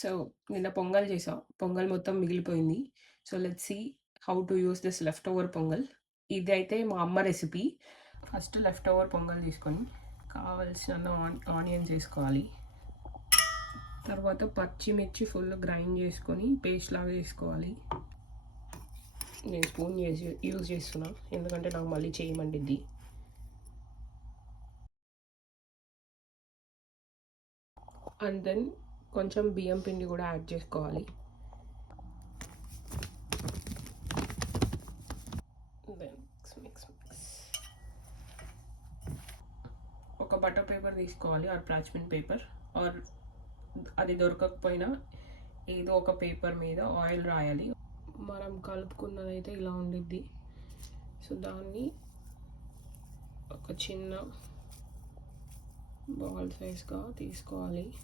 So, నిన్న పొంగల్ చేశా. పొంగల్ మొత్తం మిగిలిపోయింది. So, let's see how to use this leftover Pongal. ఇదైతే మా అమ్మ recipe. First leftover Pongal తీసుకొని కావాల్సిన ఆనియన్స్ వేసుకోవాలి. తర్వాత పచ్చిమిర్చి ఫుల్ గ్రైండ్ చేసుకొని పేస్ట్ లాగా వేసుకోవాలి. నేను స్పూన్ యూజ్ చేస్తున్నా ఎందుకంటే నాకు మళ్ళీ చేయమండిద్ది. అండ్ దెన్ కొంచెం బియ్యం పిండి కూడా యాడ్ చేసుకోవాలి. మిక్స్ ఒక బటర్ పేపర్ తీసుకోవాలి ఆర్ పార్చ్మెంట్ పేపర్, ఆర్ అది దొరకకపోయినా ఏదో ఒక పేపర్ మీద ఆయిల్ రాయాలి. మనం కలుపుకున్నదైతే ఇలా ఉండిద్ది. సో దాన్ని ఒక చిన్న బాల్ సైజ్గా తీసుకోవాలి.